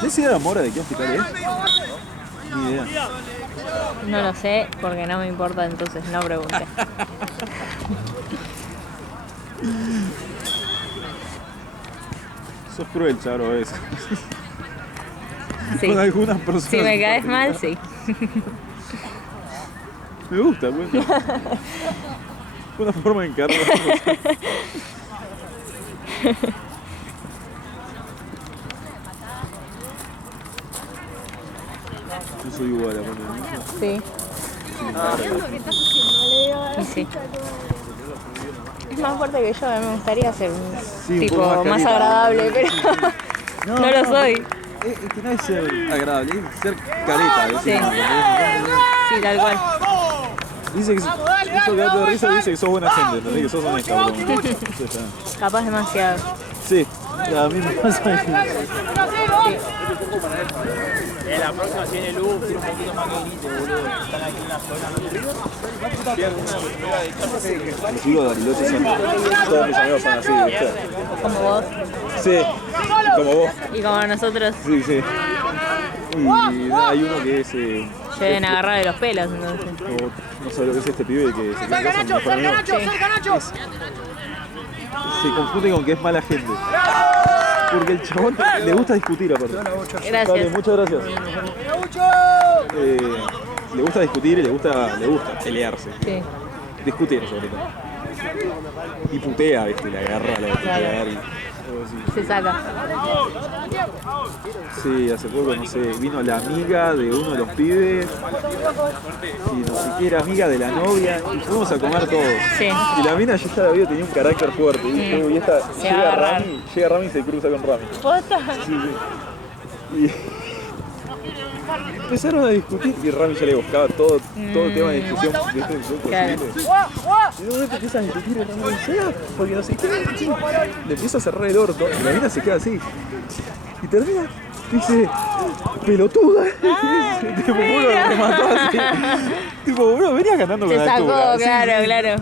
¿Tienes idea, Mora, de qué hospital es? Ni idea. No lo sé porque no me importa, entonces no pregunté. Sos cruel, Charo, a veces. Sí. Con algunas personas. Si me caes mal, sí. Me gusta, bueno. Una forma de encarar. Yo soy igual a poner. Sí. Y sí. Es más fuerte que yo, me gustaría ser un Sí, un poco tipo más más carita. agradable, pero no lo soy. Es que no es ser agradable, es ser careta. Sí. Sí, tal cual. Dice que eso que da de risa dice que sos buena gente, ¿entendés? Que sos honesta, bro. Capaz demasiado. Sí, a mí me pasa que... La próxima tiene luz, un poquito más que grite, boludo. Están aquí en la zona. Los chicos de Bariloche son... Todos mis amigos son así, ¿viste? Como vos Sí, como vos. y como nosotros. Sí, sí. Y nada, hay uno que es... Se deben agarrar de los pelos, entonces. no sé lo que es este pibe que se queda en casa con mi mejor amigo. Se confunde con que es mala gente. Porque el chabón le gusta discutir aparte. Gracias. Dale, muchas gracias. Le gusta discutir y le gusta pelearse. Sí. Discutir sobre todo. Y putea, ¿viste? La agarra, la de putear y... Se saca. Sí, hace poco, no sé, vino la amiga de uno de los pibes y no sé qué era amiga de la novia y fuimos a comer todos. Sí. Y la mina ya la vio, tenía un carácter fuerte. Y esta Se va a agarrar. llega Rami y se cruza con Rami. ¿Posta? Sí, sí. Y empezaron a discutir y Rami ya le buscaba todo tema de discusión. ¿Viste? Claro. Y de momento empiezan a discutir y Rami dice, porque no sé qué. Le empieza a cerrar el orto y la mina se queda así. Y termina, dice, pelotuda. Tipo, uno lo remató así. Tipo, uno venía ganando con Se sacó, altura. claro, Sí, sí. claro.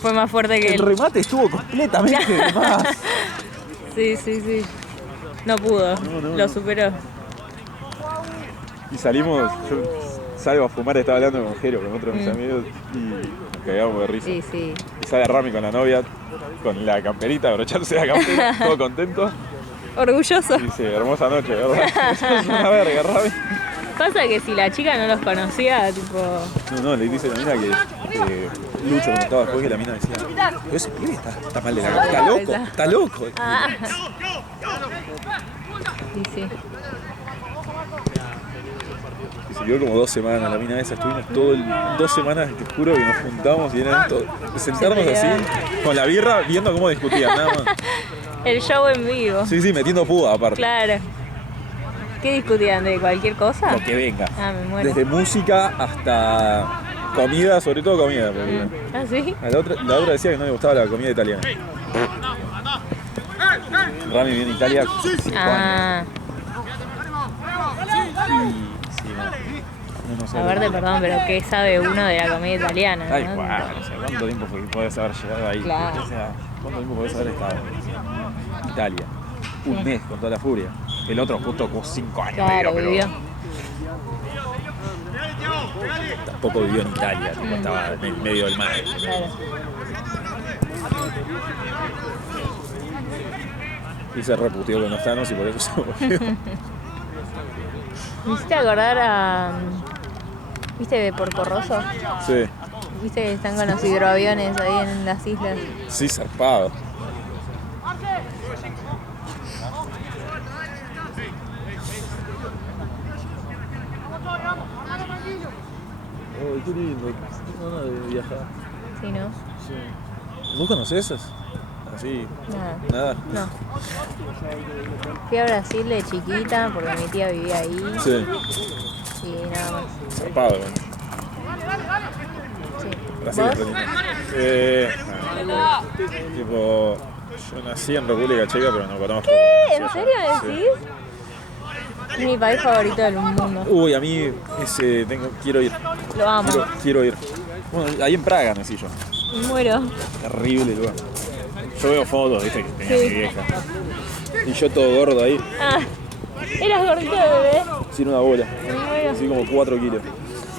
Fue más fuerte que El él. remate estuvo completamente de más. Sí, sí, sí. No pudo, lo superó. Y salimos, yo salgo a fumar, estaba hablando con Jero, con otro de mis amigos, y nos cagamos de risa. Sí, sí. Y sale Rami con la novia, con la camperita, abrochándose la campera, todo contento. Orgulloso. Y dice, hermosa noche, ¿verdad? Es una verga, Rami. Pasa que si la chica no los conocía, tipo... No, le dice la mina que Lucho cuando estaba después que la mina decía, pero ese pibe está mal de la cabeza, está loco. Ah. Sí, sí. Y se quedó como 2 semanas la mina esa, estuvimos 2 semanas, te juro que nos juntamos y era esto, sentarnos así, con la birra, viendo cómo discutían, nada más. El show en vivo. Sí, metiendo púa aparte. Claro. ¿Qué discutían? ¿De cualquier cosa? Lo que venga. Ah, me muero. Desde música hasta comida, sobre todo comida. Porque ¿Ah, sí? la otra decía que no le gustaba la comida italiana. Rami viene a Italia 5 años. No sé. Aparte, perdón, pero ¿qué sabe uno de la comida italiana? Ay, ¿no? bueno, o sea, ¿cuánto tiempo podés haber llegado ahí? Claro. O sea, ¿cuánto tiempo podés haber estado en Italia? Un mes con toda la furia. El otro justo como 5 años. Claro, pero vivió. tampoco vivió en Italia, tipo, estaba en el medio del mar. Claro. Y se reputió con los Thanos y por eso se volvió. Me hiciste acordar a... ¿Viste de Porco Rosso? Sí, ¿Viste que están con los hidroaviones ahí en las islas? sí, zarpado. Oh, qué lindo. Tengo ganas de viajar. Sí, ¿no? Sí. ¿Vos conocés esas? Así, Nada. nada. No. Fui a Brasil de chiquita porque mi tía vivía ahí Sí, y nada más. zarpado. Bueno. Sí. Brasil ¿Vos? es re lindo. Tipo, yo nací en República Checa, pero no conozco. ¿Qué? ¿En serio decís? Es mi país favorito del mundo. Uy, a mí quiero ir. Lo amo. Quiero ir. Bueno, ahí en Praga nací yo. Me muero. Terrible lugar. Yo veo fotos, viste, que tenía Sí. mi vieja. Y yo todo gordo ahí. Ah, ¿Eras gordito de bebé? Sin una bola. Me muero. Así como 4 kilos.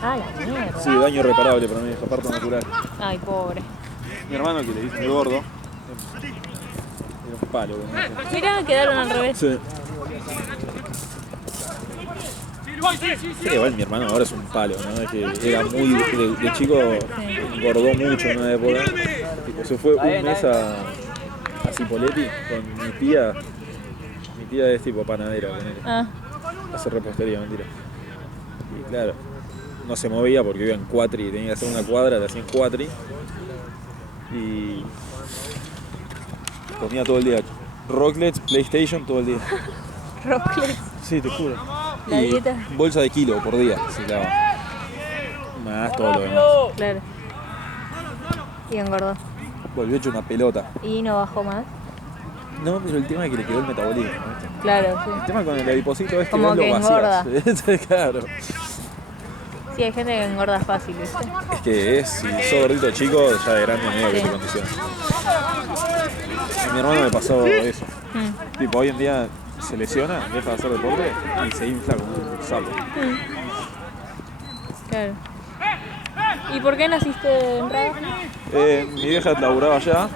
Ah, la mierda. Sí, daño irreparable para mí, es parto natural. Ay, pobre. Mi hermano que le dice el gordo. Era un palo. ¿No? Mira, quedaron al revés. Sí. Sí, igual mi hermano ahora es un palo, ¿no? Es que era muy. De chico engordó mucho en una época. Tipo, se fue un mes a Cipolletti con mi tía. Mi tía es tipo panadera, ponele. Ah, Hace repostería, mentira. Y claro, no se movía porque vivía en Cuatri, tenía que hacer una cuadra, la hacía en Cuatri. Y comía todo el día. Rocklets, PlayStation todo el día. Rocklets. Sí, te juro. La Y dieta. bolsa de kilo por día, se clava. Más todo lo demás. Claro. Y engordó. Volvió hecho una pelota. Y no bajó más. No, pero el tema es que le quedó el metabolismo, ¿viste? Claro, El sí. tema con el adipocito es que Como vos que lo engorda. vacías. Claro. Sí, hay gente que engorda fácil, ¿viste? Es que si sos gordito chico, ya de grande medio que Sí. te condiciona. A mi hermano me pasó eso. Tipo, hoy en día se lesiona, deja de hacer deporte y se infla como un sapo. Claro. ¿Y por qué naciste en Raga? Mi vieja laburaba allá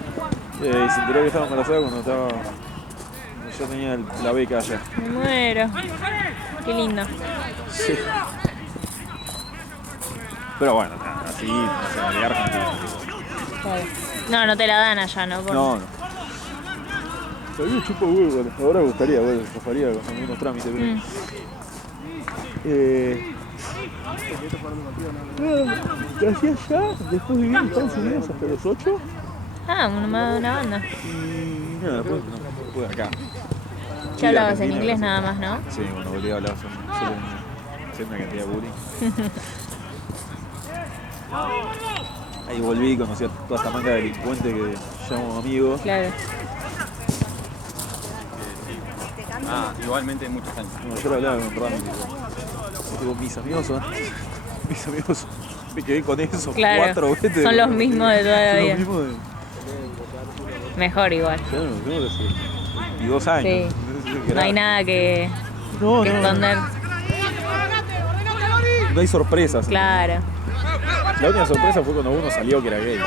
y se enteró que estaba embarazada cuando yo tenía la beca allá. Me muero. Qué lindo. Sí. Pero bueno, nada, así nacionalidad argentina. Claro. No, no te la dan allá, ¿no? Por- No. Todavía me chupo huevo, bueno, ahora me gustaría, bueno, zafaría con algunos trámites, pero... Crecí allá, después viví en Estados Unidos hasta los 8 Ah, una banda. y nada, después no, fue acá. Ya hablabas en Argentina, inglés sí. nada más, ¿no? Sí, cuando volví a hablar solo haciendo una cantidad de bullying. Ahí volví y conocí a toda esta manga de delincuentes que llamo amigos. Claro. Ah, igualmente en muchos años. Bueno, yo lo hablaba con Rami, tipo, mis amigos son... Mis amigos, me quedé con esos Claro. 4 veces. Son los mismos de toda la Son vida. los mismos de... Mejor igual. Claro, nos conocemos hace 22 años. Sí. No hay nada que No, esconder. no hay sorpresas. Claro. La única sorpresa fue cuando uno salió que era gay.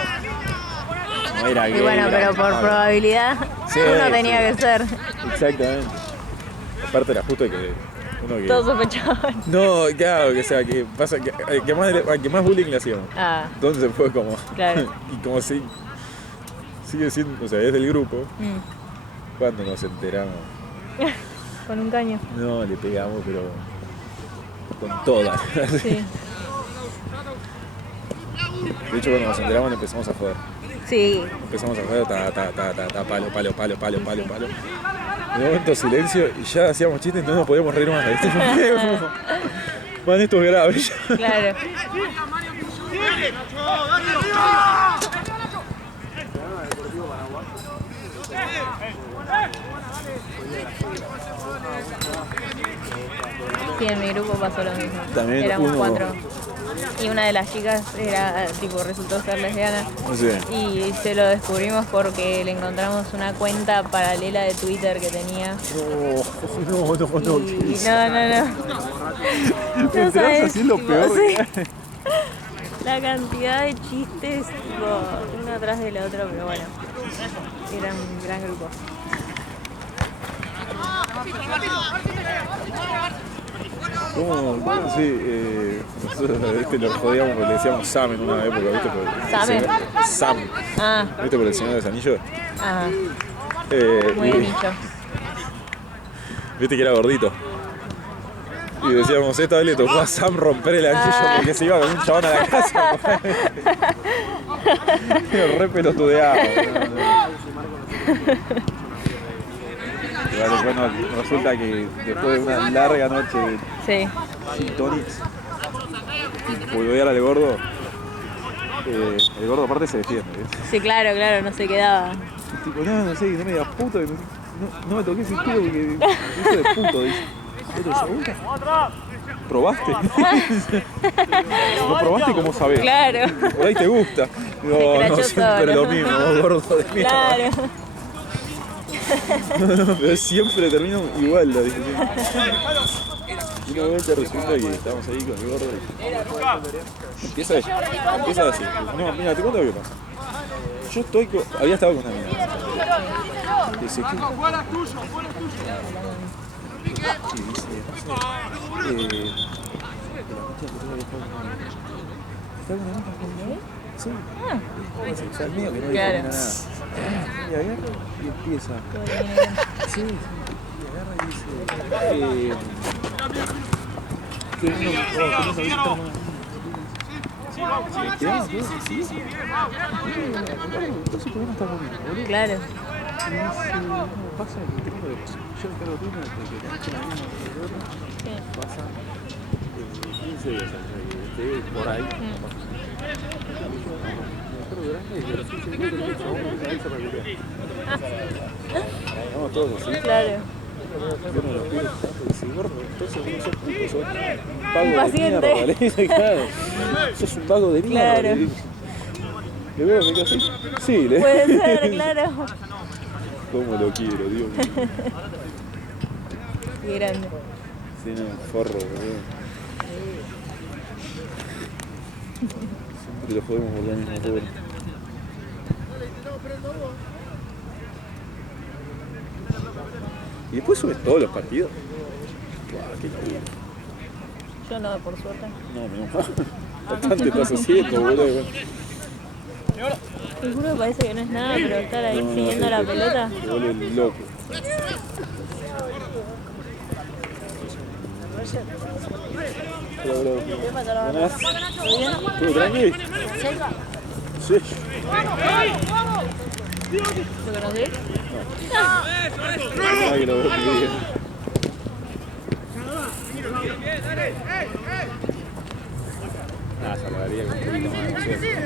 No era gay. Y bueno, era pero por chamado. probabilidad Sí, uno tenía sí. que ser. Exactamente. Aparte era justo que uno que... Todos sospechaban. No, claro, que sea, que pasa que, al que más bullying le hacíamos. Ah, Entonces fue como... Claro. Y como si... Sigue siendo, o sea, es del grupo. mm. Cuando nos enteramos. Con un caño. No, le pegamos, pero... Con todas. Sí. De hecho, cuando nos enteramos empezamos a joder. Sí. Empezamos a joder, palo. De momento silencio y ya hacíamos chistes, entonces no podíamos reír más. ¿Viste? Man, esto es grave ya. Claro. Sí, en mi grupo pasó lo mismo. También éramos uno- 4. Y una de las chicas era, tipo, resultó ser lesbiana. Sí. Y se lo descubrimos porque le encontramos una cuenta paralela de Twitter que tenía. No. Y no. Me enterás sabes, así lo tipo, peor. sí. que hay. La cantidad de chistes, tipo, uno atrás del otro, pero bueno. Era un gran grupo. ¿Cómo? Sí, nosotros lo jodíamos porque le decíamos Sam en una época, ¿viste? Por ¿Same? Sam, Ah, ¿viste? Por el Señor de los Anillos. ah, muy Y- de nicho. Viste que era gordito. Y decíamos, esta vez le tocó a Sam romper el anillo porque se iba con un chabón a la casa. Re pelotudeado. Igual, bueno, resulta que después de una larga noche de Sí, gin tonics y volver al gordo, el gordo aparte se defiende. ¿Viste? sí, claro, no se quedaba. Y tipo, no sé, no me digas puto, no me toques el culo porque hijo de puto, dice. Otro dice, ¿probaste? ¿No probaste cómo sabés? Claro, Por ahí te gusta. No, crachó no, siempre solo. lo mismo, gordo de mierda. claro. Pero siempre termino igual la discusión. Una vuelta resulta que estamos ahí con el gordo y empieza así. No, mira, te cuento lo que pasa. Yo estoy había estado con una amiga. Dice que... Y dice, ¿está con una amiga conmigo? Sí. Sexual mío que no le conviene nada. Y agarra y empieza. Sí. Y agarra y dice. Que entonces, ¿por qué no está conmigo? Claro. Y dice, no, pasa que tengo de cosas. Yo me cargo tuyo desde que la niña de pasa 15 días por ahí. Vamos todos así. Claro. Yo no lo quiero tanto. Dice, gordo, entonces vos sos puto, sos un vago de Paciente. mierda. Le dice, claro. Sos un vago de mierda. Claro. ¿Le veo que así? Sí, le Puede ser, claro. Cómo lo quiero, Dios mío. Qué grande. Sí, no, forro, boludo. Siempre lo jodemos por la misma pobre. Y después subes todos los partidos. Buah, qué locura. Yo no, por suerte. No, menos mal. Bastante estás haciendo, boludo. Te juro que parece que no es nada, pero estar ahí siguiendo la pelota. Te vuelve loco. Hola, bro. Buenas. ¿Todo tranqui? Sí. ¿Lo conocés? No, que lo veo que bien. Ah, salvaría con un poquito más de acción.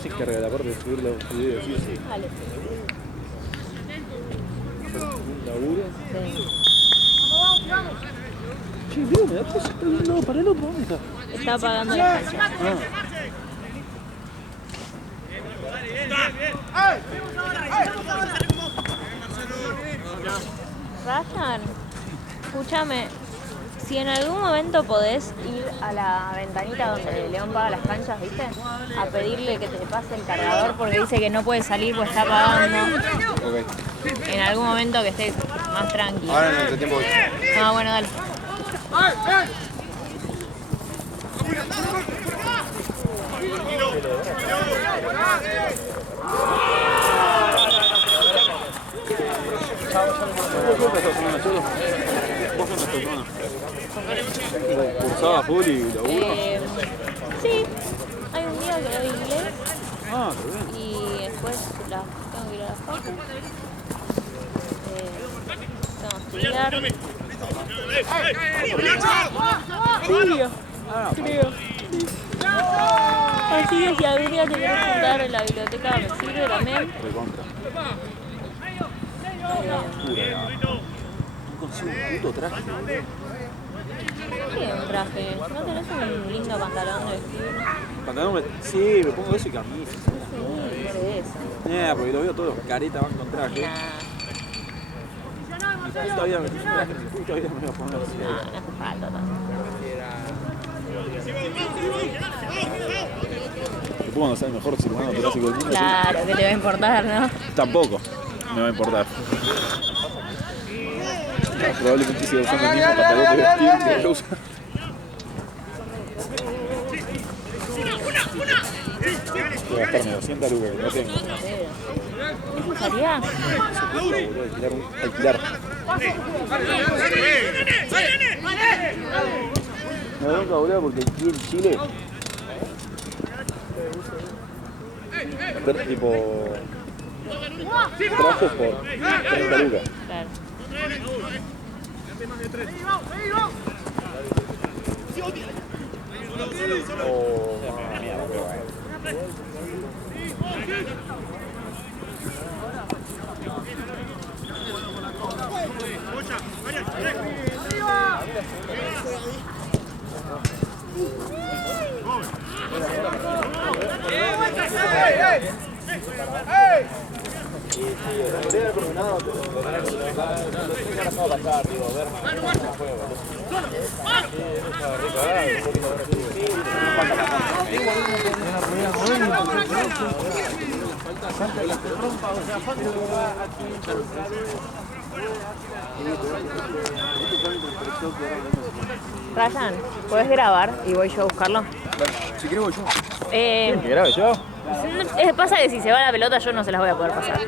Se encarga de la parte de subir los videos, sí, sí. Vale. Un laburo. Sí. Che, Dios, me da todo de un lado para el otro, ¿dónde está? Está apagando la cancha. Ryan, escúchame, si en algún momento podés ir a la ventanita donde León paga las canchas, ¿viste? A pedirle que te pase el cargador porque dice que no puede salir porque está pagando. Ok. En algún momento que esté más tranquilo. Ahora en el tiempo. Ah, bueno, dale. ¿Vos qué andas tocando? ¿Cursada full y laburo? Sí, hay un día que doy inglés Ah, está bien. y después tengo que ir a la facu. Tengo que estudiar. Julio, creo. Así que si algún día te querés juntar en la biblioteca me sirve también. Recontra. No consigo un puto traje, boludo. ¿Qué un traje? ¿No tenés un lindo pantalón de vestir? Pantalón, sí, me pongo eso y camisa. Sí, por eso. Porque lo veo todos los caretas van con traje. Nah, Y todavía me puse un traje y todavía me voy a poner así. no hace falta tanto. Supongo no ser el mejor cirujano torácico del mundo. Claro, que te va a importar, ¿no? ¿Sí? Tampoco me va a importar. Probablemente siga usando el mismo pantalón de vestir que lo usa. Voy a gastarme 200 lucas que no tengo. ¿Necesaría? Alquilar. Me da bronca, boludo, porque aquí en Chile tipo Trabajo por 30 lucas. Claro. Ryan, ¿puedes grabar y voy yo a buscarlo? Si querés voy yo. ¿Que grabe yo? Pasa que si se va la pelota yo no se las voy a poder pasar.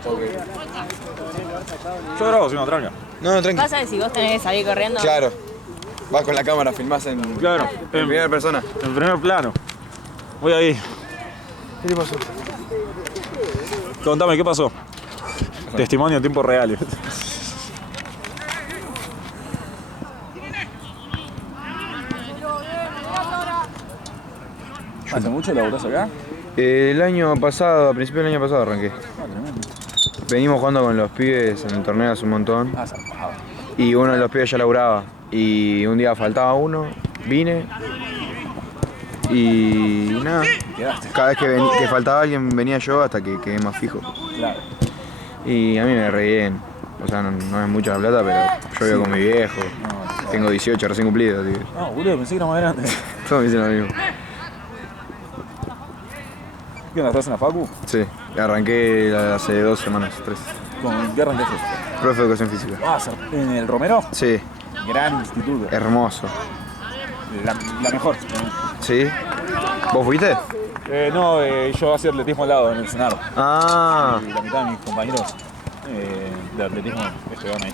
Yo grabo si no tranca. No, tranqui. Pasa que si vos tenés que salir corriendo... Claro. Vas con la cámara, filmás en Claro, primera persona. en primer plano. Voy ahí. ¿Qué te pasó? Contame, ¿qué pasó? Testimonio en tiempo real. ¿Hace mucho laburás acá? El año pasado, a principios del año pasado arranqué. Venimos jugando con los pibes en el torneo hace un montón. Zarpado. Y uno de los pibes ya laburaba. Y un día faltaba uno, vine. Y nada. Quedaste. Cada vez que faltaba alguien venía yo hasta que quedé más fijo. Claro. Y a mí me re bien. O sea, no es mucha la plata, pero yo vivo con mi viejo. Tengo 18 recién cumplidos, tío. No, boludo, pensé que era más grande. Todos me dicen lo mismo. ¿Qué onda? ¿Estás en la facu? Sí, arranqué hace 2 semanas, 3. ¿Con qué arrancaste? Profe de educación física. Ah, ¿en el Romero? Sí, Gran instituto. hermoso. La mejor. ¿Sí? ¿Vos fuiste? No, yo hacía atletismo al lado, en el Senado. Ah, Y la mitad de mis compañeros de atletismo estuvieron ahí.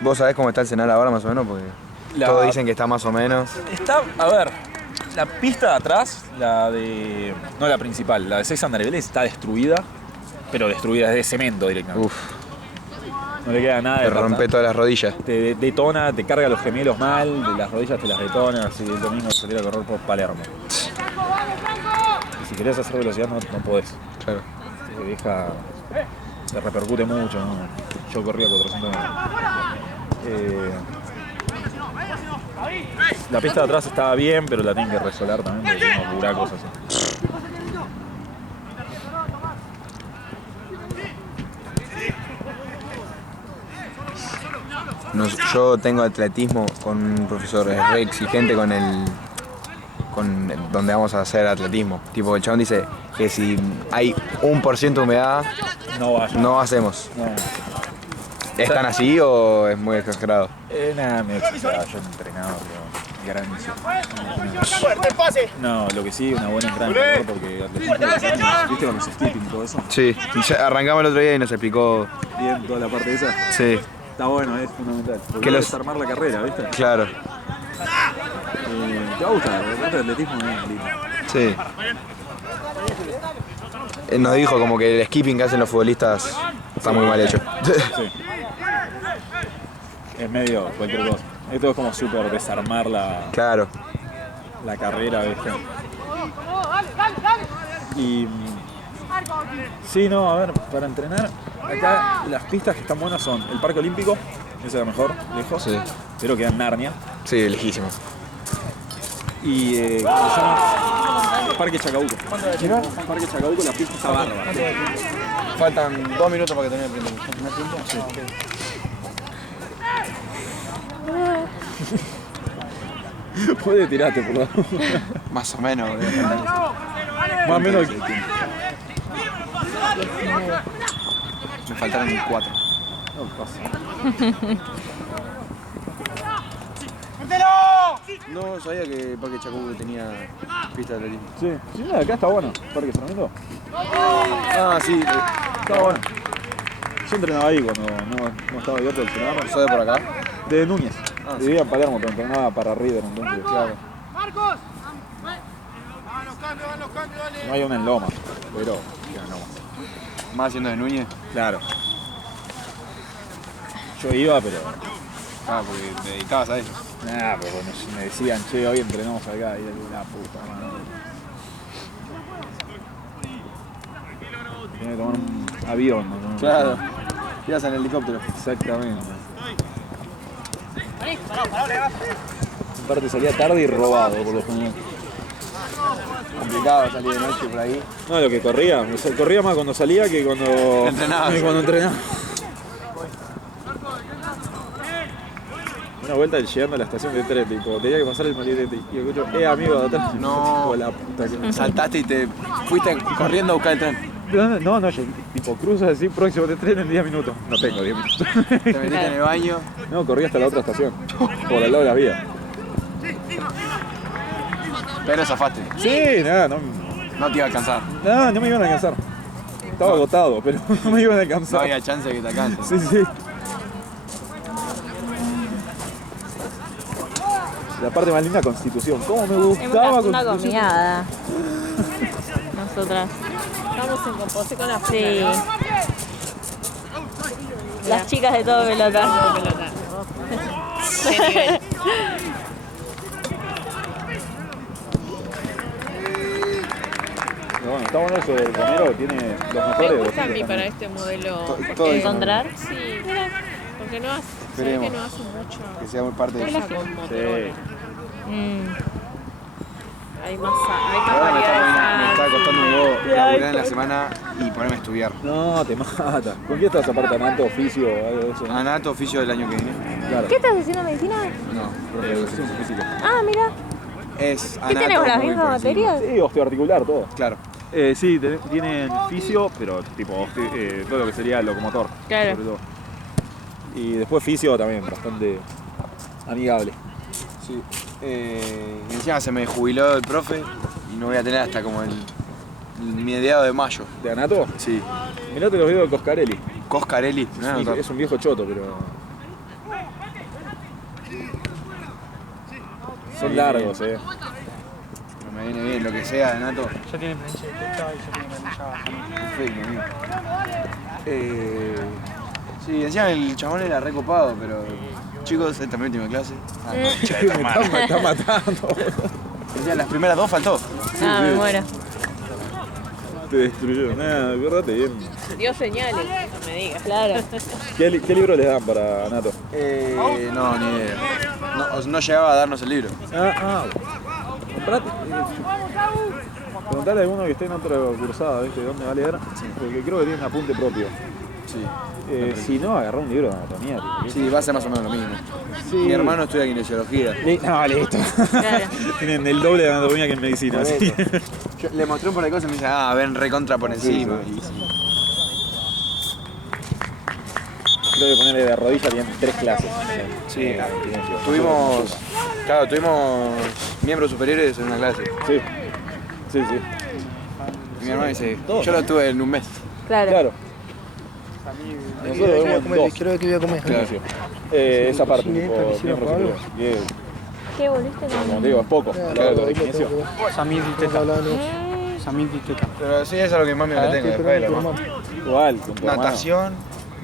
¿Vos sabés cómo está el Senal ahora más o menos? Porque todos dicen que está más o menos. Está, a ver, la pista de atrás, la de... No la principal, la de Seix André está destruida, pero destruida, es de cemento directamente. Uf, No le queda nada de te rompe todas las rodillas. Te detona, te carga los gemelos mal, de las rodillas te las detona, así el domingo salir a correr por Palermo. Y si querés hacer velocidad no podés. Claro. Te deja... Te repercute mucho, ¿no? Yo corría 400 metros. La pista de atrás estaba bien, pero la tienen que resolar también porque tiene unos buracos así. Yo tengo atletismo con un profesor, es re exigente con donde vamos a hacer atletismo. Tipo, el chabón dice que si hay 1% de humedad, No vaya. no hacemos. No. ¿Es tan así o es muy exagerado? Nada, me exageraba, yo no entrenaba, pero granizo. No, lo que sí, una buena entrada en calor porque atletismo, ¿viste con los skipping y todo eso? Sí, ya arrancamos el otro día y nos explicó. Bien, toda la parte esa. Sí, Está bueno, es fundamental. Porque Que los- desarmar la carrera, ¿viste? claro. Te va a gustar, la parte de atletismo es lindo. Sí. Él nos dijo como que el skipping que hacen los futbolistas está muy mal hecho. Sí. Es medio cualquier cosa. Esto es como súper desarmar Claro. la carrera, ¿viste? Y... Sí, no, a ver, para entrenar, acá las pistas que están buenas son el Parque Olímpico, esa es la mejor, lejos, Sí. pero queda en Narnia. Sí, lejísimo. Y ¿cómo se llama? Parque Chacabuco. Parque Chacabuco, la pista está bárbara. Faltan 2 minutos para que termine el primer tiempo. Sí. Puede tirarte, por favor. Más o menos. Más o menos. Me faltaron 4. No sabía que el Parque Chacabuco tenía pista de atletismo. Sí, sí, mira, acá está bueno. Parque Sarmiento. Ah, sí. Está bueno. Yo entrenaba ahí cuando no estaba abierto el cenáculo. ¿Sos de por acá? De Núñez. Ah, Vivía en Palermo, pero entrenaba para River, entonces. Claro. No hay una en Loma, pero queda en Loma. Más siendo de Núñez. Claro. Yo iba, pero... Ah, porque te dedicabas a eso. Nah, pero cuando me decían, che, hoy entrenamos acá, y yo, la puta madre. Tiene que tomar un avión, ¿no? Claro. Ibas en helicóptero. Exactamente. Aparte salía tarde y robado por lo general. Complicado salir de noche por ahí. No, lo que corría. O sea, corría más cuando salía que cuando Entrenabas. que cuando entrenaba. Una vuelta llegando a la estación de tren, tipo, tenía que pasar el molinete y escucho, amigo, de atrás. No. Oh, la puta que... Saltaste y te fuiste corriendo a buscar el tren. No, yo, tipo, cruzo así, próximo de tren en 10 minutos. No tengo 10 minutos. Te metiste en el baño. No, corrí hasta la otra estación, por al lado de la vía. Pero zafaste. Sí, nada, No te iba a alcanzar. no me iban a alcanzar. Estaba agotado, pero no me iban a No alcanzar. había chance de que te alcance. Sí, sí. La parte más linda, Constitución. ¿Cómo me gustaba Hemos una Constitución? comiada. Nosotras. Estamos en composé con la Sí. Las chicas de todo pelota. pelota. Pero bueno, está bueno eso del Romero, tiene los Me mejores. gusta a mí doscientos para también. este modelo. todo ¿Encontrar? Sí, mira, porque no hace, se ve Esperemos. que no hace mucho. Que sea muy parte de Ella eso. con Motorola. Mm. Hay más Ahora me variedades. está costando un huevo laburar en la semana y ponerme a estudiar. No, te mata. ¿Con qué estás aparte? ¿Anato, oficio o algo de eso? Anato, oficio del año que viene. Claro. ¿Qué estás haciendo medicina? No, Educación física. Ah, mira. es ¿Qué tenemos las muy mismas por encima. materias? Sí, osteoarticular, todo. Claro. Sí, tienen fisio, pero tipo todo lo que sería el locomotor. Claro. Sobre todo. Y después fisio también, bastante amigable. Sí. Y encima se me jubiló el profe y no voy a tener hasta como el mediado de mayo. ¿De Anato? Sí. Mirate los videos de Coscarelli. Coscarelli. Es un viejo choto, pero... Son largos, Me viene bien, lo que sea de Anato. Ya tiene plancha de testa y ya tiene plancha. Perfecto, amigo. Sí, encima el chabón era recopado, pero... Chicos, esta es mi última clase. me está matando. Encima las primeras dos faltó. Ah, me muero. Te destruyó. Nada, acuérdate bien. Dio señales, no me digas. Claro. ¿Qué libro les dan para Anato? No, ni idea. No llegaba a darnos el libro. Comprate. Preguntale a alguno que esté en otra cursada, ¿viste? ¿De dónde va a leer? Porque creo que tiene un apunte propio. Sí. Si no, agarrá un libro de anatomía. Sí, va a ser más o menos lo mismo. Sí. Mi hermano estudia kinesiología. No, listo. Claro. Tienen el doble de anatomía que en medicina. Por ¿sí? eso. Yo le mostré un par de cosas y me dice, ven recontra por encima. Sí, Creo que ponerle de rodilla tienen 3 clases. Sí. Tuvimos miembros superiores en una clase. Sí. Y mi hermano dice, yo lo tuve en un mes. Claro. Nosotros vemos 2. Quiero ver qué voy a comer. Gimnasio. Esa parte, Sí, tipo, esta que hicieron miembros Pablo. superiores. ¿Qué volviste Como con...? te digo, es poco. Claro, de gimnasio. Samir y Teta. Samir y Teta. Pero sí, eso es lo que más me lo tengo después de la mano. Igual, con tu hermano. Natación.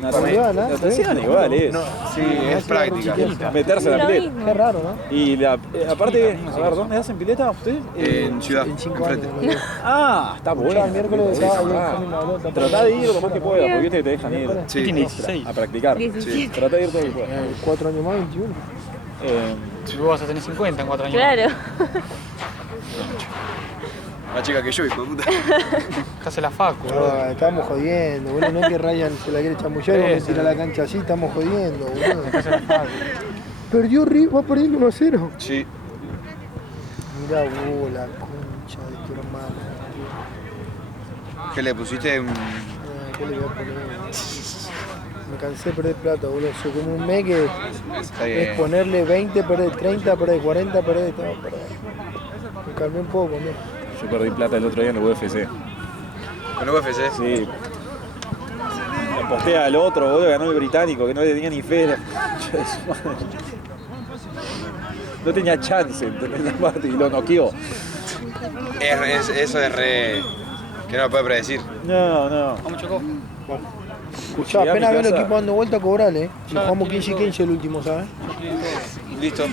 Natación igual es. Sí, es práctica. Meterse en la Lo pileta. mismo. Qué raro, ¿no? Y aparte, a ver, ¿dónde hacen pileta ustedes? En Ciudad, En 5 enfrente. años. Está bueno. Ya el miércoles estaba ahí en la pelota. Tratá de ir lo más que puedas, porque viste que te dejan ir Sí. Tiene 16. a practicar. 17. Tratá de ir todo lo que puedas. 4 años más, 21. Si vos vas a tener 50 en 4 años. Claro. Más chica que yo, hijo de puta. Estás en la facu, Ah, boludo. Estamos jodiendo, boludo. No es que Ryan se la quiere chamullar y vos me tirás a la cancha así, estamos jodiendo, boludo. Estás en la facu. Perdió River, va perdiendo 1-0. Sí. Mirá vos, la concha de tu hermano. ¿Qué le pusiste? ¿Qué le voy a poner? Me cansé de perder plata, boludo. Soy como un mes que Está es bien. ponerle 20, perder 30, perder 40, perder todo. Me calmé un poco, ¿no? Yo perdí plata el otro día en el UFC. Con el UFC. Sí. Aposté al otro, boludo, ganó el británico, que no le tenía ni fe. No tenía chance, ¿entendés? La parte y lo noqueó. Eso es re... que no lo puede predecir. No. Escuchá, Llegué a mi apenas veo el casa. equipo dando vuelta, cobrale. Si jugamos 15-15 el último, ¿sabes? Listo.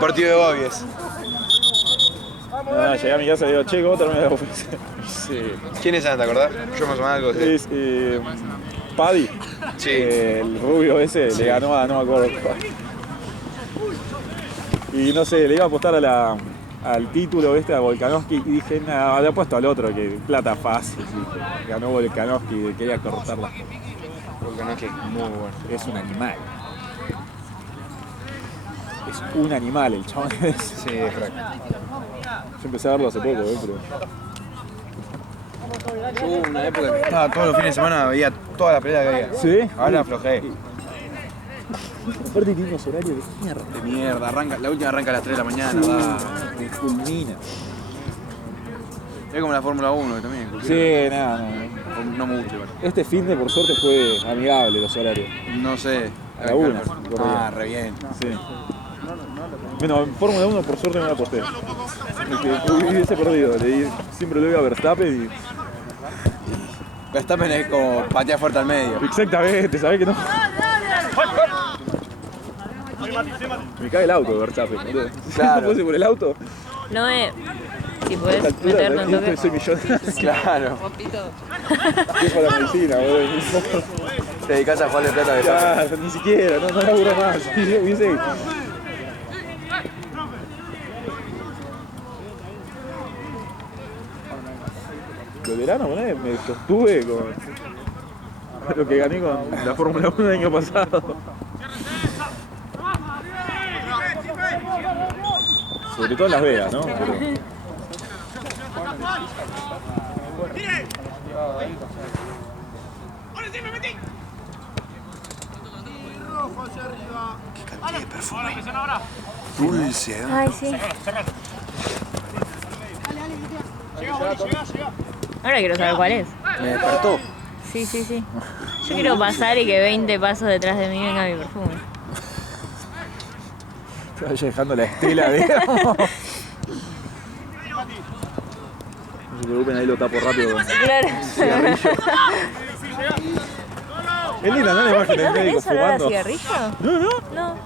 Partido de Bobies. Llegué a mi casa y digo, che, ¿cómo termina la ofensa? Sí. ¿Quién es Ana, te acordás? Yo más o menos algo sé. Es Paddy. Sí. El rubio ese le ganó a, no me acuerdo. Y no sé, le iba a apostar al título a Volkanovski y dije, nada, le apuesto al otro, que plata fácil. Dije. Ganó Volkanovski y quería cortarla. Volkanovski es muy bueno. Es un animal. Es un animal el chabón. Sí, es crack. Yo empecé a verlo hace poco, pero... Hubo una época que estaba todos los fines de semana, veía toda la pelea que había. ¿Sí? Ahora aflojé. Aparte tiene unos horarios de mierda. De mierda, la última arranca a las 3 de la mañana. Te culmina. Es como la Fórmula 1 que también. Sí, nada, no. No me gusta igual. Este fin de por suerte fue amigable los horarios. No sé. A la 1. Re bien. Sí. Bueno, en Fórmula 1 por suerte no la aposté. Que hubiese perdido. Siempre lo iba a Verstappen y... Verstappen es como patea fuerte al medio. Exactamente, ¿sabés que no? Me cae el auto de Verstappen, boludo. Claro. ¿No fuese por el auto? No es. Si A esta podés altura, meterte ¿sabés un que toque. soy millonario. Claro. ¿Qué es para la medicina, boludo? Te dedicas a jugarle plata a Verstappen. Claro, ni siquiera, no laburo más. Hubiese... De verano, ¿no? Me sostuve con lo que gané con la Fórmula 1 el año pasado. Sobre todo en Las Vegas, ¿no? Pero... Dulce, ¿eh? Ay, sí. Ahora quiero saber cuál es. Me despertó. Sí. Yo quiero pasar y que 20 pasos detrás de mí venga mi perfume. Te vaya dejando la estela, digamos. No se preocupen, ahí lo tapo rápido. Claro. Es linda, ¿no? La imagen del médico ¿Es olor a fumando. cigarrillo? No. No.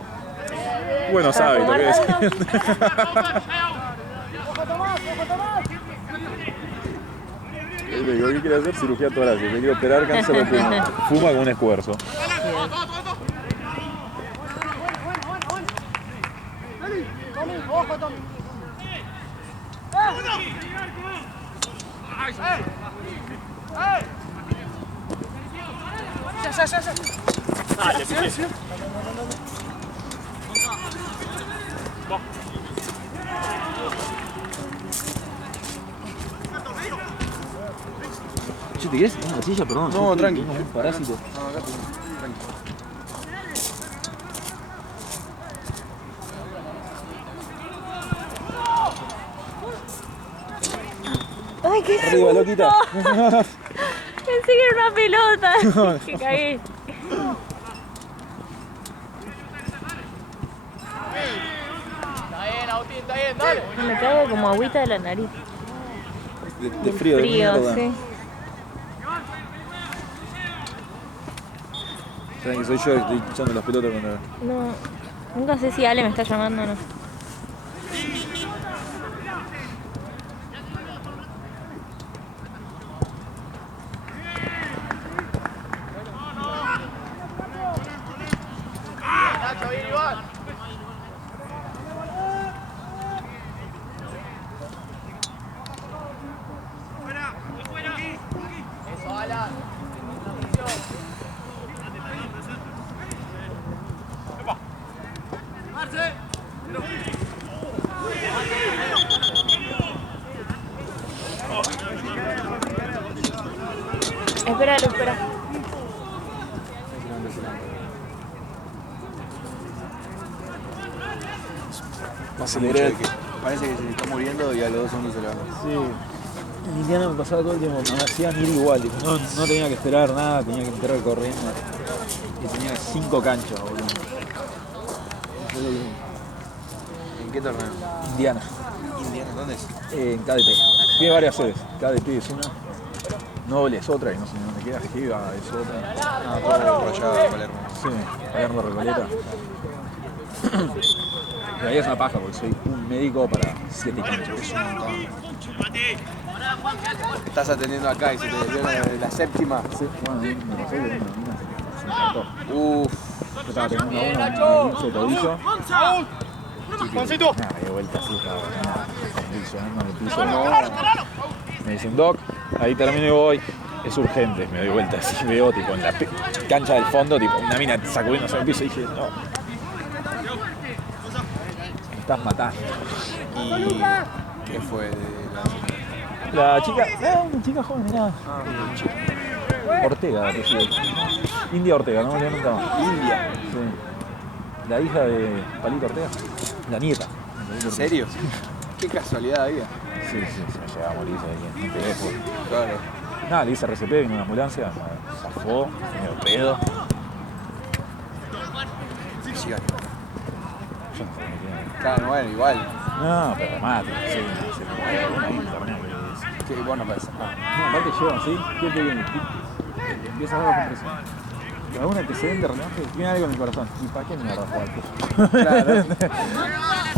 Bueno, sabe lo que es. Le digo, ¿qué quiere hacer? Cirugía torácica. Le quiero operar cáncer de pulmón. Fuma con un esfuerzo. Che, ¿te querés una silla? Perdón. No, sí, tranqui. tengo un parásito. Ay, qué Arriba, susto. loquita. Pensé que era una pelota. Que cagué. Me cago como agüita de la nariz. De frío, de mierda. Sí. Saben que soy yo que estoy echando las pelotas con la... No, nunca sé si Ale me está llamando o no. Espera. Aceleré. Parece que se está muriendo y a los 2 segundos se le va. Sí. En Indiana me pasaba todo el tiempo, me hacían ir igual. Tipo, no tenía que esperar nada, tenía que entrar corriendo. Y tenía 5 canchas, boludo. ¿En qué torneo? Indiana. Indiana, ¿dónde? tenés? En KDP. Tiene varias sedes. KDP es una, Noble es otra, y no sé dónde queda, Giga es otra. Ah, todo Rollado, Palermo. Sí, Palermo, Recoleta. Pero ahí es una paja porque soy un médico para 7 canchas. Es un montón. Estás atendiendo acá y se te desvió la séptima. Sí, bueno, me pasó que una mina se encantó. Uff. Yo estaba teniendo una 15 de tobillo. Nada, me dio vuelta así, estaba convulsionando en el piso. Me dicen, Doc, ahí termino y voy. Es urgente, me doy vuelta así, veo tipo en la cancha del fondo, tipo una mina sacudiéndose al piso y dije, no. Me estás matando. ¿Y qué fue de La chica, una chica joven, mirá. Ortega, apellido. India Ortega, no me olvidé nunca más. India? Sí. La hija de Palito Ortega. La nieta. ¿En serio? Qué casualidad había. Sí, se me llegaba a morir ahí en teléfono. Claro. Nada, le hice RCP, vino una ambulancia, me zafó, medio pedo. Sigan. Yo no sabía qué era. Claro, bueno, igual. No, pero además, sí, una internet. Sí, bueno, parece. No, aparte llevan así, ¿qué te viene? Empieza a dar la compresión. Con algún antecedente relevante, tiene algo en el corazón. ¿Y para qué mierda jugar? Claro.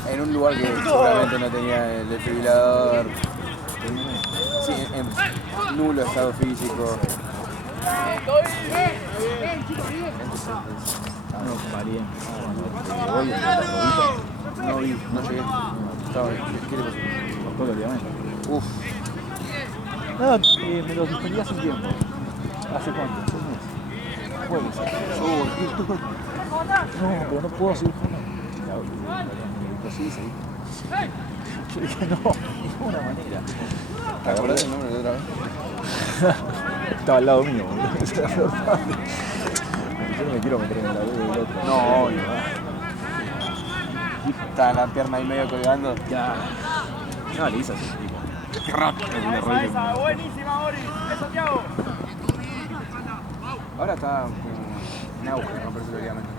En un lugar que seguramente no tenía el desfibrilador. Sí, en nulo estado físico. No, Marien. Hoy No vi, no llegué. Estaba, ¿qué le pasó? cortó el ligamento. Uf. No, me lo suspendí hace un tiempo. ¿Hace cuánto? ¿6 meses? Jueves. No, pero no puedo seguir jugando. Sí, sí. Yo dije, no, de ninguna manera. ¿Te acordás el nombre de otra vez? Estaba al lado mío, boludo. Esa era la peor parte. Yo no me quiero meter en la vida del otro. No, obvio. Está la pierna ahí medio colgando. Ya. No, le hice así, tipo. ¡Qué rápido! Buenísima, Boris. ¡Es Santiago! Ahora está como en auge, romperse los ligamentos.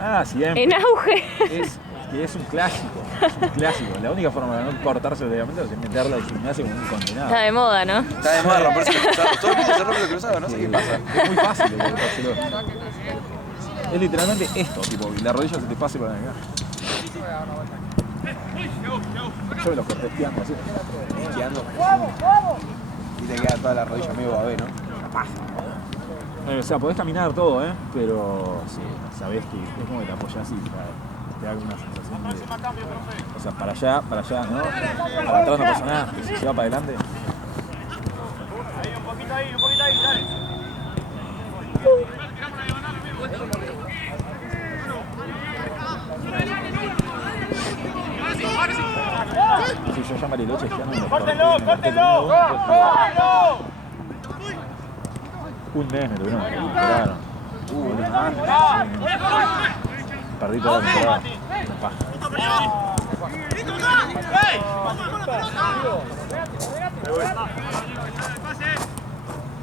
Ah, siempre. En auge. Es un clásico. Es un clásico. La única forma de no cortarse los ligamentos es meterla al gimnasio como un condenado. Está de moda, ¿no? Está de moda romperse los cruzados. Todo el mundo se rompe los cruzados, no sé qué pasa. Es muy fácil cortárselo. Es literalmente esto, tipo, la rodilla se te pase para acá. Yo me lo corté esquiando así. Esquiando. Y te queda toda la rodilla medio babé, ¿no? O sea, podés caminar todo, pero sí, sabés que es como que te apoyás y te da una sensación de... O sea, para allá, ¿no? Para atrás no pasa nada, que si se va para adelante... Ahí, un poquito ahí, dale. Si yo llamo a Bariloche esquiando... ¡Córtenlo! ¡Córtenlo! Un mes me tuvieron que recuperaron. Perdí toda la temporada.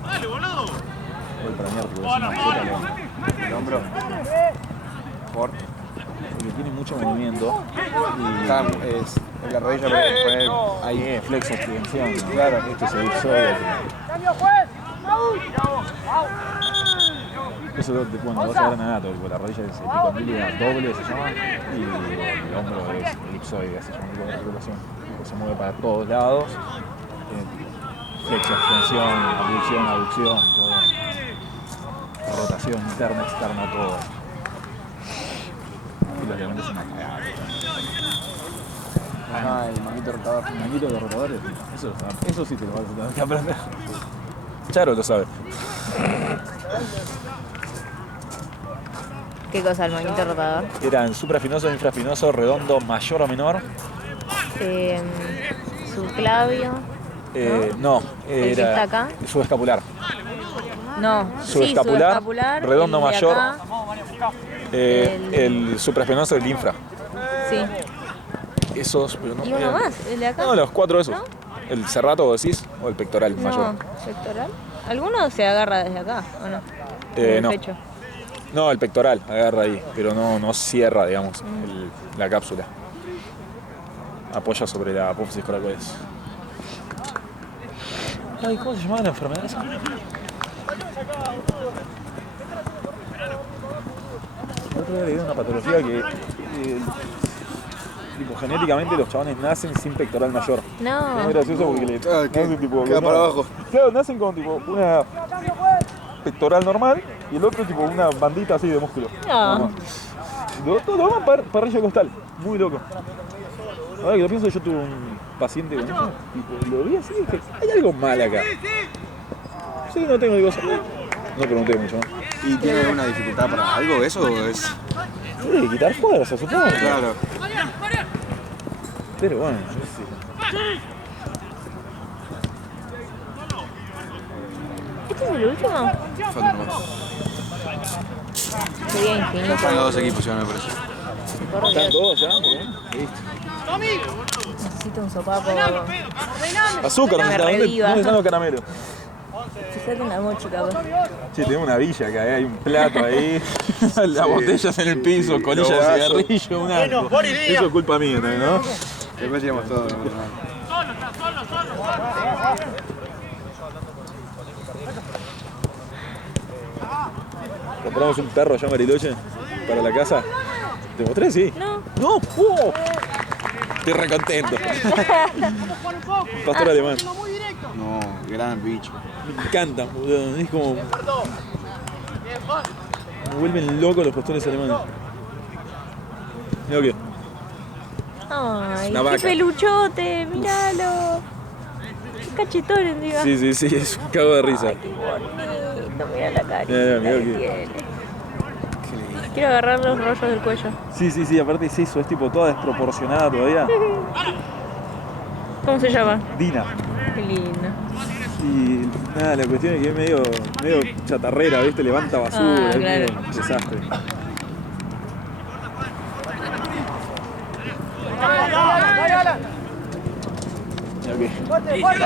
¡Dale, boludo! Voy para mierda, porque es una maceta, El hombro. porque tiene mucho movimiento. Está, es la rodilla poner Ahí es flexo, extensión. Claro. Este es el elipsoide. Eso cuando vas a ver en anato, la rodilla es epicondílica doble, se llama, y el hombro es elipsoide, se llama tipo de articulación. Se mueve para todos lados. Flexo, extensión, abducción, todo. Rotación interna, externa, todo. Y los ligamentos son una cagada. Ajá, el manguito rotador. El manguito de rotadores, eso lo sabe. Eso sí te lo vas a tener que aprender. Charo lo sabe. ¿Qué cosa el manguito rotador? Eran suprafinoso, infrafinoso, redondo, mayor o menor. Subclavio. No, ¿El que está acá? subescapular. No, Subescapular, subescapular, redondo el de mayor. acá, El supraespinoso del infra. sí. Esos, pero no. ¿Y uno más? ¿El de acá? No, los 4 esos. ¿No? ¿El cerrato decís? ¿O el pectoral mayor? No, pectoral. ¿Alguno se agarra desde acá o no? No. Pecho. No, el pectoral agarra ahí, pero no cierra, digamos, la cápsula. apoya sobre la apófisis coracoides. Ay, ¿cómo se llamaba la enfermedad esa? El otro día leí una patología que tipo, genéticamente los chabones nacen sin pectoral mayor. No. Es muy gracioso porque nacen tipo, queda para abajo. Claro, nacen con tipo una pectoral normal y el otro tipo una bandita así de músculo. No. Todo va parrilla costal, muy loco. Ahora que lo pienso, yo tuve un paciente con eso, tipo, lo vi así y dije, hay algo mal acá. Sí, no tengo cosa. No pregunté mucho más. ¿Y tiene alguna dificultad para algo eso o es...? Sí, quitar fuerza, supongo. Claro. Pero bueno, no sé. ¿Este es el último? Falta nomás. Sería infinito. Están los dos equipos, ya me parece. Corre, ¿Están Dios. todos ya? Listo. Necesito un sopapo. Azúcar, Me ¿dónde reviva. están los caramelos? Fíjate en la mochi, capaz. Sí, tenemos una villa acá, hay un plato ahí, las botellas en el piso, colilla de cigarrillo, un arco. Eso es culpa mía también, ¿no? Después llegamos todos. Compramos un perro allá en Bariloche para la casa. ¿Te mostré? Sí. No. ¡No! ¡Oh! Estoy re contento. Pastor alemán. No, gran bicho. Me encantan, boludo. Es como... Me vuelven locos los pastores alemanes. Mira qué. Ay, Una qué vaca. peluchote, míralo. Qué cachetón encima. Sí, es un cago de risa. Qué bonito, mira la carita Mira que que- tiene. Quiero agarrar los rollos del cuello. Sí, aparte es eso, es tipo toda desproporcionada todavía. ¿Cómo se llama? Dina. Qué lindo. Y nada, la cuestión es que es medio chatarrera, ¿viste? Levanta basura, Ah, es claro. medio un desastre. Ya, ok. A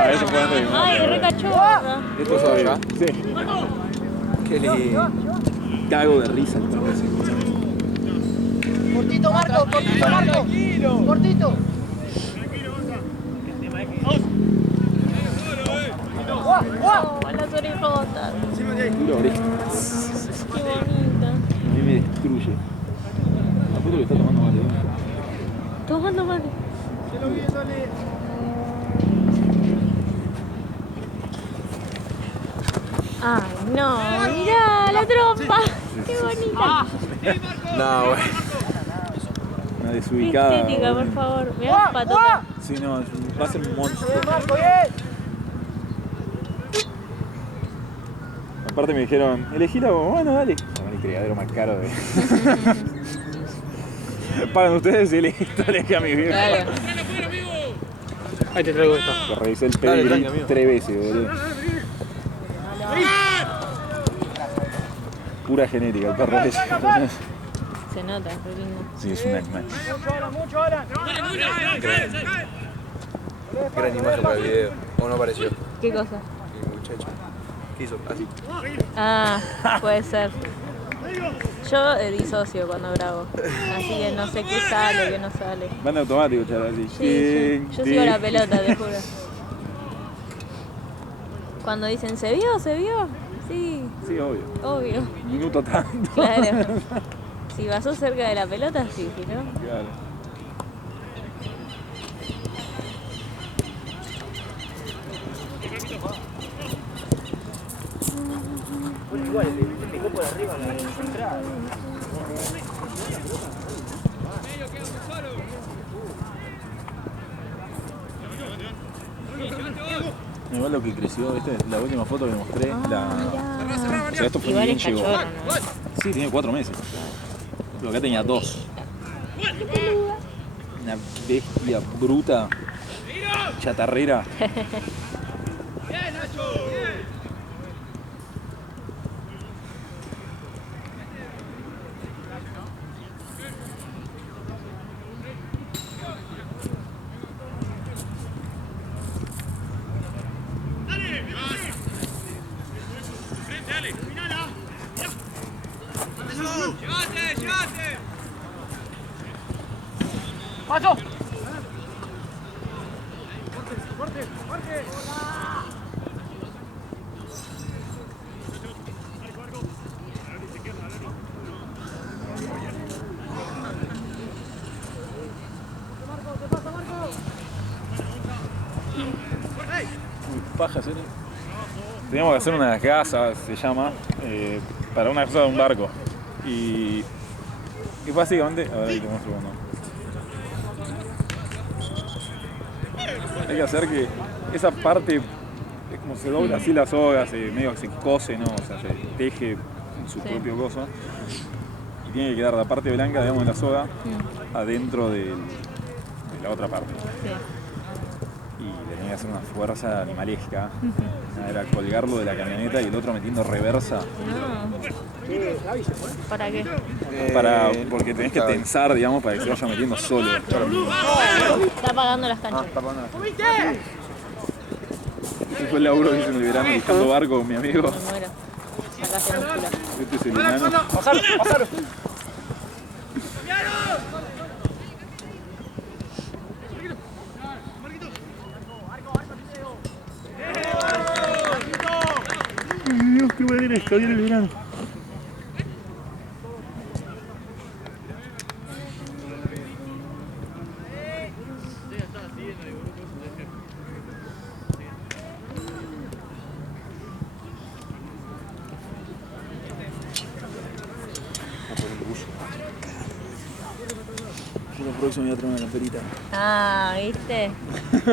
ver, se puede andar. Ay, re cachorro. ¿Esto es allá? Sí. Qué lindo. Cago de risa el perro ese. Cortito, Marco, cortito, Marco. Cortito. Oh, las orejotas. Dura oreja. Qué bonita. A mí me destruye. La foto que está tomando mal, Tomando mate. Ay, no, mirá la trompa. Qué bonita. No, güey. Una Qué desubicada. estética, por favor. Mirá las patotas. Sí, no, va a ser un monstruo. Marco, bien. Aparte me dijeron, elegí la bueno, dale. Bueno, el criadero más caro de... Pagan ustedes y esto elegí a mi viejo. Claro. Ahí te traigo esto. Que revisé el Dale, pedigrí tranqui, amigo. 3 veces, boludo. Pura genética, el perro ese. Se nota, es re lindo. Sí, es un animal. Gran imagen para el video. ¿O no apareció? ¿Qué cosa? El muchacho. ¿Qué hizo? Así. Ah, puede ser. Yo disocio cuando grabo. Así que no sé qué sale, qué no sale. Van automático, chaval, así. Sí, yo sigo la pelota, te juro. Cuando dicen, ¿se vio? ¿Se vio? Sí, Sí, obvio. obvio. Minuto tanto. Claro. Si pasó cerca de la pelota, sí, si no. Claro. Igual lo que creció, esta es la última foto que mostré. Mirá. O sea, esto fue Igual bien es llegó. cachorro, ¿no? Sí, tiene 4 meses. Pero acá tenía 2. Una bestia bruta, chatarrera. paja hacer. Teníamos que hacer unas gasas, se llama, para una cosa de un barco. Y básicamente, a ver, ahí te muestro uno. Hay que hacer que esa parte, como se dobla así la soga, medio que se cose, ¿no? O sea, se teje en su propio coso. Y tiene que quedar la parte blanca, digamos, de la soga adentro de la otra parte. Sí. Y le tenía que hacer una fuerza animalesca. Una era colgarlo de la camioneta y el otro metiendo reversa. ¿Para qué? Porque tenés que tensar, digamos, para que se vaya metiendo solo. Está apagando las canchas. Ese fue el laburo que hice en el verano lijando barco con mi amigo. Me muero. Sacaste músculo. Este es el enano. ¡Pasalo! Dios, qué manera de escabiar el verano. Yo la próxima voy a traer una camperita. Ah, ¿viste?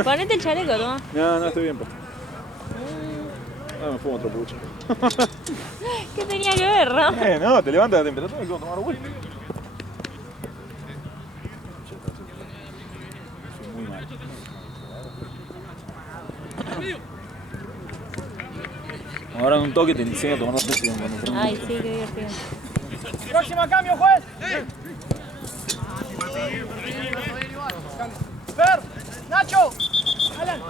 Ponete el chaleco, toma. No, estoy bien puesto. Me fumo otro pucho. ¿Qué tenía que ver, no? No, te levanta la temperatura y puedo tomar vuelta. Soy muy mal. Ahora en un toque te enseño a tomar la presión. Ay, sí, qué divertido. ¡Próximo cambio, juez! ¡Fer! ¡Nacho! ¡Alan!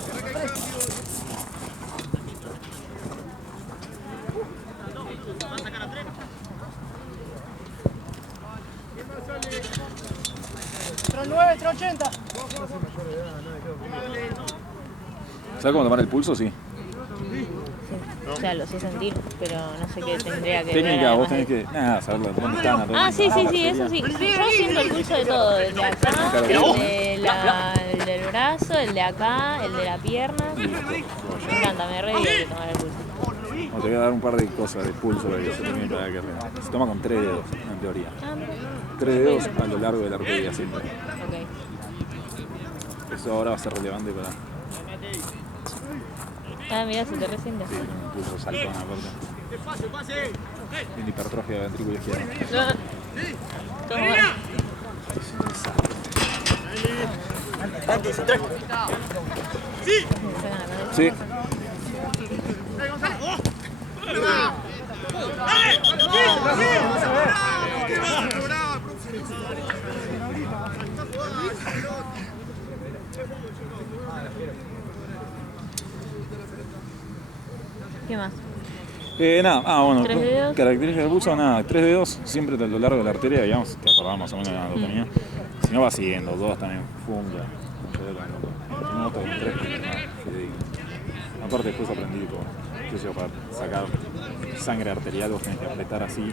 ¡3.9, 3.80! ¿Sabes cómo tomar el pulso? Sí. O sea, lo sé sentir, pero no sé qué tendría que ver. Técnica, vos además tenés que. Nada, saberlo, dónde están. Ah, sí, eso sí. Yo siento el pulso de todo. El de acá, el del brazo, el de acá, el de la pierna. Me encanta, me re divierte tomar el pulso. No, te voy a dar un par de cosas de pulso para que se termine para que arriba. Se toma con 3 dedos, en teoría. 3 dedos a lo largo de la arteria siempre. Ok. Eso ahora va a ser relevante para. Ah, mira, se te resiente. Sí, un pulso saltón aparte. Tiene hipertrofia de ventrículo izquierdo. Todo mal. Sí. ¿Qué más? Nada, bueno, 3 dedos. características del pulso, nada, 3 dedos siempre a lo largo de la arteria, digamos, te acordás más o menos de la anatomía. Si no va siguiendo, 2 también, funga. No, todo 3, aparte después aprendí para sacar sangre arterial vos tenés que apretar así,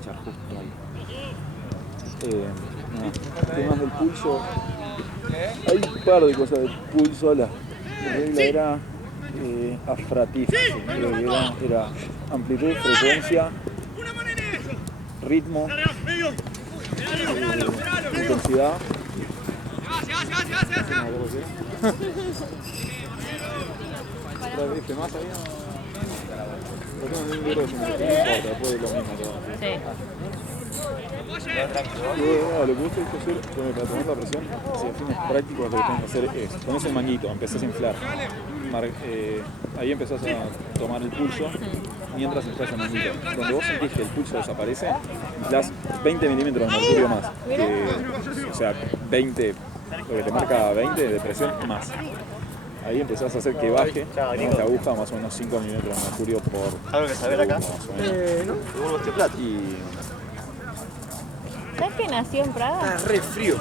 echar justo ahí. Temas del pulso, hay un par de cosas del pulso, la regla era afratif, creo que era amplitud, frecuencia, ritmo, intensidad. ¿Otra más ahí? No tengo ni un libro de simulación, no importa, después es lo mismo todo. Sí. Lo que vos tenés que hacer para tomar la presión, si a fines prácticos lo que tenés que hacer es, pones el manguito, empezás a inflar. Ahí empezás a tomar el pulso mientras inflas el manguito. Cuando vos sentís que el pulso desaparece, inflás 20 milímetros de mercurio más. O sea, 20, lo que te marca 20 de presión más. Ahí empezás a hacer que baje la aguja más o menos 5 milímetros de mercurio por. ¿Algo que saber acá? No. Y ¿Sabes que nació en Praga? Está re frío.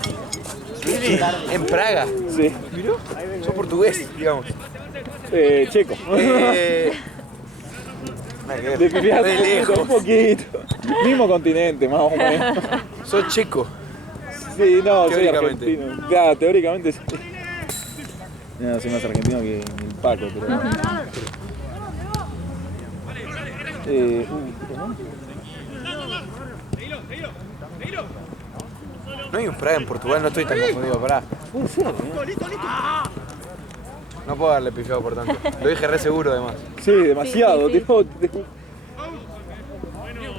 En Praga. sí. ¿Miró? Sos portugués, digamos. Checo. De lejos. Un poquito. Mismo continente, más o menos. Sos checo. Sí, no, soy Teóricamente. argentino. Claro, teóricamente sí. Nada, soy más argentino que el Paco, pero... ¿no? No hay un Praga en Portugal, no estoy tan confundido, pará. Puede ser, ¿eh? No puedo darle pifiado por tanto. Lo dije re seguro además. Sí, demasiado, Sí, sí, sí. tipo...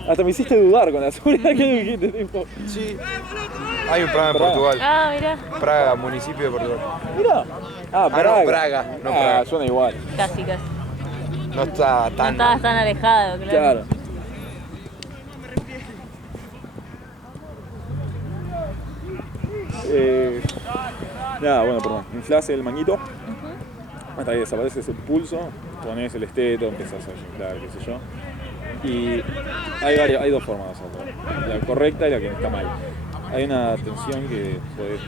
Hasta me hiciste dudar con la seguridad que dijiste, tipo... Sí. Hay un Praga en Praga. Portugal. Ah, mirá. Praga, municipio de Portugal. Mira. Ah, Ah, Praga. no, Praga. No, Ah, Praga. suena igual. Casi, casi. No está No tan... estabas tan alejado, claro. Claro. Nada, bueno, perdón. Inflás el manguito hasta que desaparece ese pulso, pones el esteto, empezás a inflar, qué sé yo. Y hay dos formas de hacerlo, la correcta y la que está mal. Hay una tensión que podés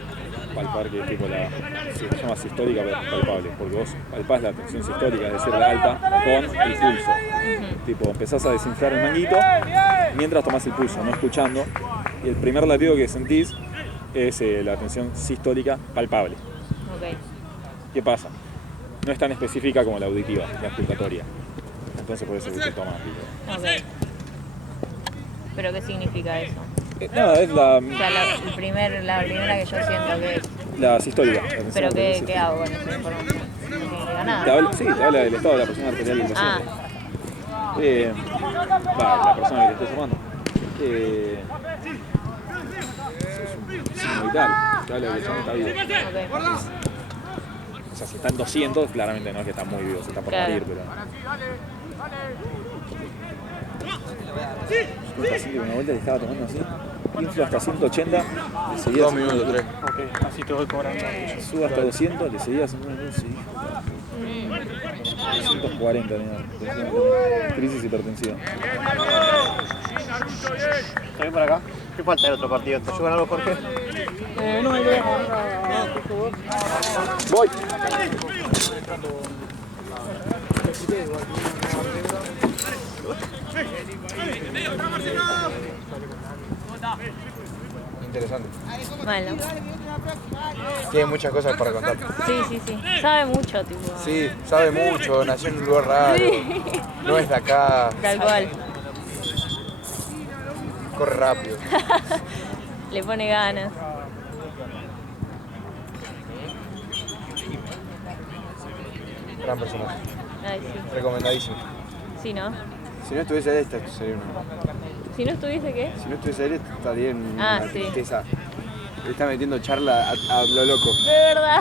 palpar que es tipo se llama sistólica palpable, porque vos palpás la tensión sistólica, es decir, la alta, con el pulso. Tipo, empezás a desinflar el manguito mientras tomás el pulso, no escuchando. Y el primer latido que sentís es la tensión sistólica palpable. Ok. ¿Qué pasa? No es tan específica como la auditiva, la auscultatoria. Entonces por eso es automático. Ok. ¿Pero qué significa eso? Nada, es la O sea, la primera que yo siento que es. La sistólica. La tensión ¿Pero arterial qué hago con esa información? No significa nada. te habla del estado de la presión arterial del paciente. La persona que le estés llamando. Es un signo vital. Te habla de que el chabón está vivo. Ok. O sea, si está en 200, claramente no es que está muy vivo, se está por Claro. morir, pero... Un paciente que una vuelta le estaba tomando así, inflo hasta 180, le seguía 2 haciendo- minutos, 3. Ok, así te voy cobrando. Sube hasta 200, le seguía haciendo una luz y 240 tenía crisis hipertensiva. ¿Estoy por acá? ¿Qué falta del otro partido? ¿Te ayudan algo, Jorge? No me idea. ¡Voy! Interesante. Malo. Tiene muchas cosas para contar. Sí, sí, sí. Sabe mucho, tipo. Sí, sabe mucho, nació en un lugar raro. Sí. No es de acá, Tal cual. corre rápido. Le pone ganas. Gran personaje. Ay, sí. Recomendadísimo. Sí, ¿no? Si no estuviese él, esto sería una... Si no estuviese, ¿qué? Si no estuviese él, estaría en Ah, una sí. tristeza. Le está metiendo charla a lo loco. De verdad.